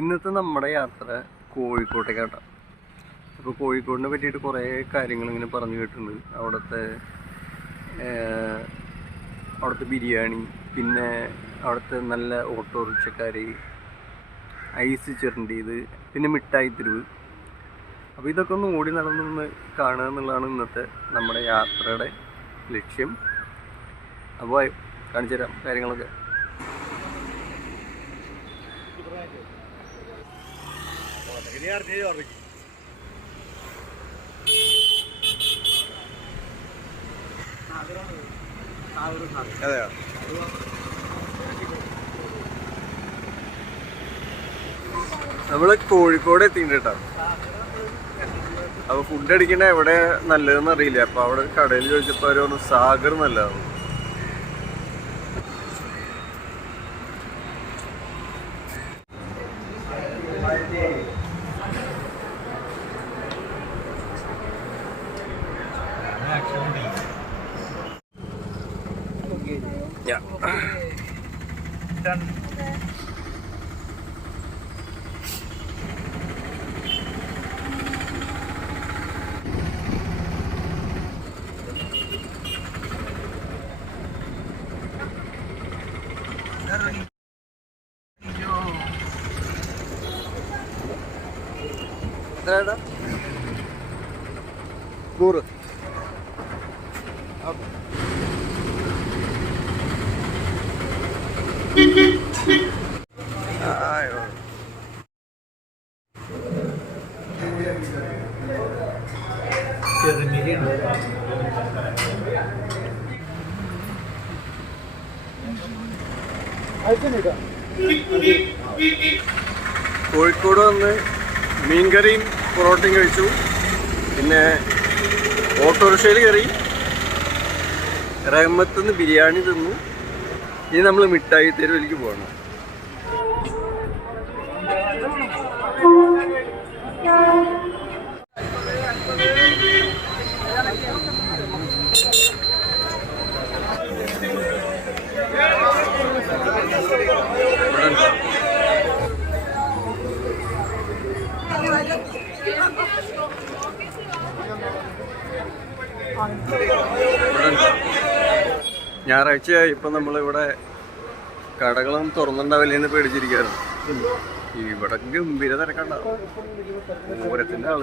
ഇന്നത്തെ നമ്മുടെ യാത്ര കോഴിക്കോട്ടേക്കാട്ടോ. അപ്പോൾ കോഴിക്കോടിനെ പറ്റിയിട്ട് കുറേ കാര്യങ്ങൾ ഇങ്ങനെ പറഞ്ഞു കേട്ടിട്ടുണ്ട്. അവിടുത്തെ അവിടുത്തെ ബിരിയാണി പിന്നെ അവിടുത്തെ നല്ല ഓട്ടോറിക്ഷക്കാർ ഐസ് ചിരണ്ടിയത് പിന്നെ മിഠായി തെരുവ്. അപ്പോൾ ഇതൊക്കെ ഒന്ന് ഓടി നടന്നൊന്ന് കാണുക എന്നുള്ളതാണ് ഇന്നത്തെ നമ്മുടെ യാത്രയുടെ ലക്ഷ്യം. അപ്പോൾ കാണിച്ചു തരാം കാര്യങ്ങളൊക്കെ. അതെയോ? നമ്മൾ കോഴിക്കോട് എത്തിയിട്ടുണ്ട് കേട്ടോ. അപ്പൊ ഫുഡ് അടിക്കണ എവിടെ നല്ലതെന്ന് അറിയില്ല. അപ്പൊ അവിടെ കടയിൽ ചോദിച്ചപ്പോ പറഞ്ഞു സാഗർ നല്ലതാണ് എത്രയാടാ നൂറ് ആയോ കോഴിക്കോട് വന്ന് മീൻകറിയും പൊറോട്ടയും കഴിച്ചു. പിന്നെ ഓട്ടോറിക്ഷയിൽ കയറി. റഹ്മത്ത് നിന്ന് ബിരിയാണി തിന്നു. ഇനി നമ്മൾ മിഠായി തെരുവിലേക്ക് പോകണം ഇവിടെ ഉണ്ടോ? ഇപ്പം നമ്മളിവിടെ കടകളും തുറന്നുണ്ടാവില്ലെന്ന് പേടിച്ചിരിക്കുകയാണ്. ഇവിടെ ഗംഭീര തിരക്കണ്ട പൂരത്തിന്റെ ആൾ.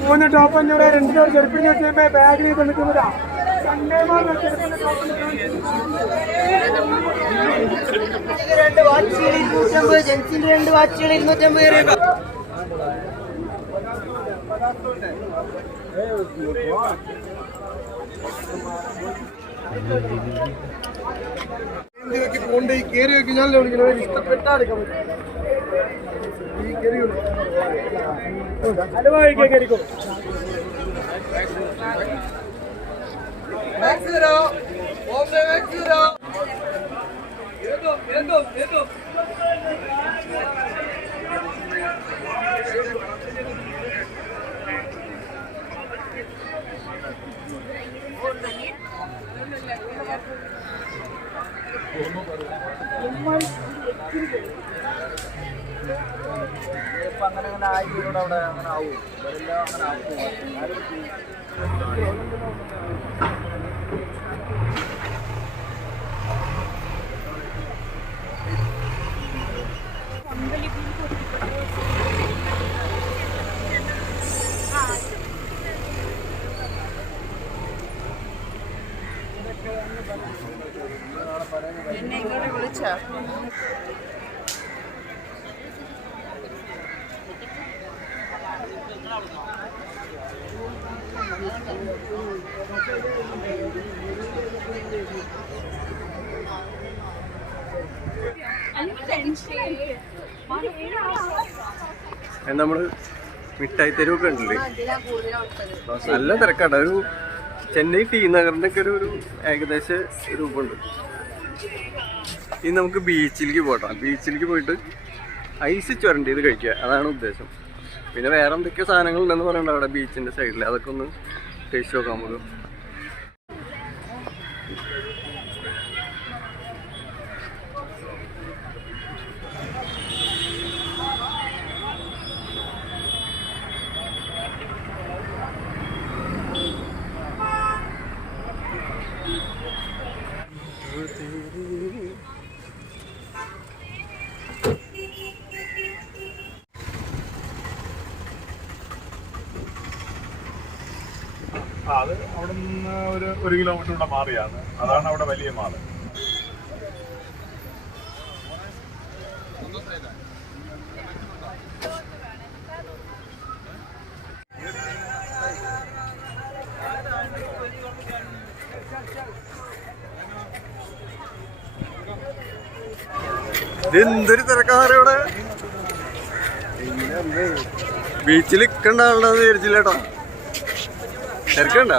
മൂന്ന് ടോപ്പ് അഞ്ഞൂറ് രണ്ട് പേർ ചെറുപ്പിന് വെച്ചുമ്പോ ബാഗിൽ തന്നിട്ടുണ്ടാ സൺഡേ രണ്ട് വാച്ചുകൾ ഇരുന്നൂറ്റമ്പത് ജെൻസിന്റെ രണ്ട് വാച്ചുകൾ ഇരുന്നൂറ്റമ്പത് രൂപ കൊണ്ട് ഈ കയറി വെക്കും. ഞാൻ വിളിക്കുന്നത് ഇഷ്ടപ്പെട്ടാ എടുക്കാൻ പറ്റും ഈ കയറി അലുവ കഴിക്കാൻ കയറിക്കോ അങ്ങനെ അങ്ങനെ ആയിക്കോട്ടെ. അവിടെ അങ്ങനെ ആവും ഇവരെല്ലാം അങ്ങനെ ആവും നമ്മൾ മിഠായി തെരുവൊക്കെ ഉണ്ടല്ലേ? നല്ല തിരക്കാണ്. ഒരു ചെന്നൈ ടി നഗറിന്റെ ഒക്കെ ഒരു ഏകദേശ രൂപമുണ്ട്. ഇനി നമുക്ക് ബീച്ചിലേക്ക് പോകട്ടോ ബീച്ചിലേക്ക് പോയിട്ട് ഐസ് ചുരണ്ടിയത് കഴിക്കുക. അതാണ് ഉദ്ദേശം. പിന്നെ വേറെ എന്തൊക്കെയോ സാധനങ്ങളുണ്ടെന്ന് പറയണ്ട അവിടെ ബീച്ചിന്റെ സൈഡിൽ അതൊക്കെ ഒന്ന് ടേസ്റ്റ് നോക്കാം നമുക്ക് ആ, അത് അവിടെ നിന്ന് ഒരു ഒരു കിലോമീറ്റർ കൂടെ മാറിയാണ്. അതാണ് അവിടെ വലിയ മാറ്. എന്തൊരു തിരക്കാറിവിടെ ബീച്ചിൽ നിൽക്കണ്ടാവുള്ളതെന്ന് ആളുടെ വിചാരിച്ചില്ലേട്ടോ തിരക്കുണ്ടോ?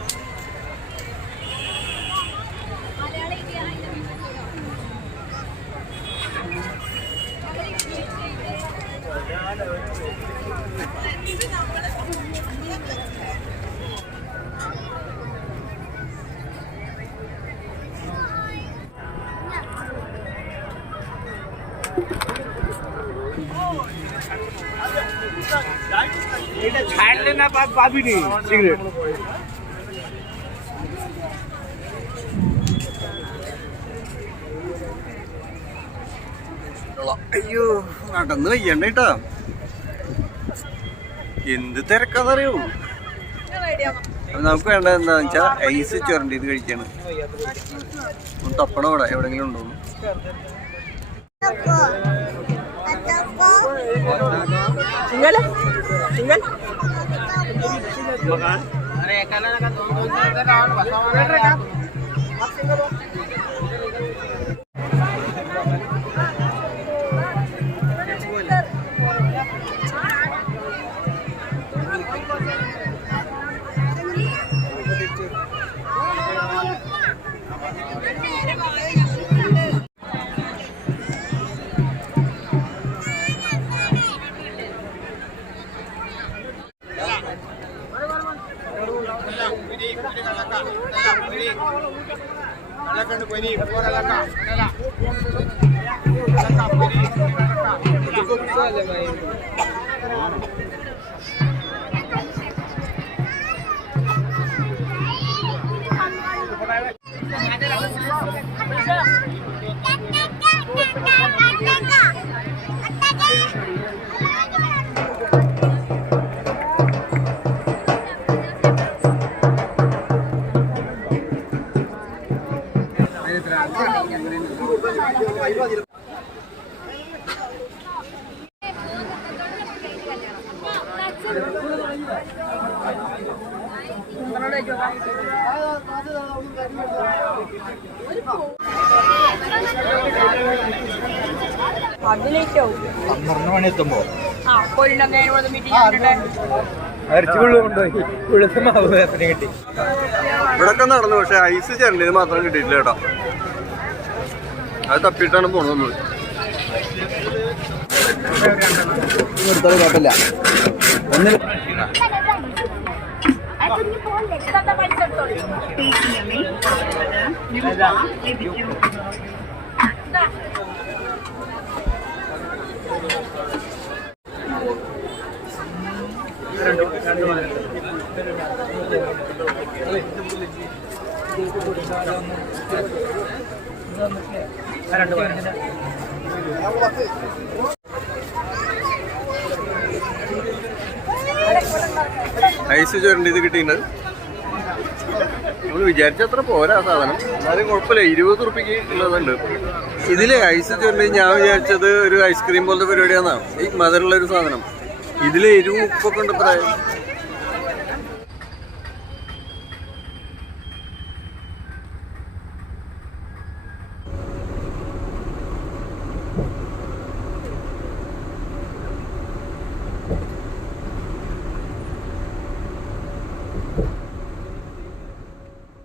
അയ്യോ നടന്നു വയ്യണ്ട കേട്ടാ. എന്ത് തിരക്കാന്നറിയോ? നമുക്ക് വേണ്ട എന്താന്ന് വെച്ചാ ഐസ് ചുരണ്ടി ഇത് കഴിക്കാണ് തപ്പണം ഇവിടെ എവിടെങ്കിലും ഉണ്ടോ അതിലേക്കാവും പന്ത്രണ്ട് മണി എത്തുമ്പോ ആ കൊല്ലം മീറ്റിംഗ് కడకండి పోయి కూరలక മാവ് മണിയെത്തുമ്പോ കിട്ടി. ഇവിടൊക്കെ നടന്നു പക്ഷെ ഐസ് ചരണ്ടിയത് മാത്രം കിട്ടിയിട്ടില്ല കേട്ടോ. അത് തപ്പിയിട്ടാണ് പോണത് കുഴപ്പമില്ല. ഒന്നിൽ രണ്ട് ഐസ് ചോരണ്ട് ഇത് കിട്ടിയിട്ടുണ്ട്. നമ്മൾ വിചാരിച്ചത്ര പോരാ സാധനം. എന്നാലും കുഴപ്പമില്ല. ഇരുപത് റുപ്യക്ക് ഉള്ളതുണ്ട്. ഇതിലെ ഐസ് ചോരണ്ട് ഞാൻ വിചാരിച്ചത് ഒരു ഐസ്ക്രീം പോലത്തെ പരിപാടിയാണെന്നാണ് ഈ മധുരമുള്ള ഒരു സാധനം. ഇതിലെ എരിവും ഉപ്പൊക്കെ ഉണ്ട് അത്ര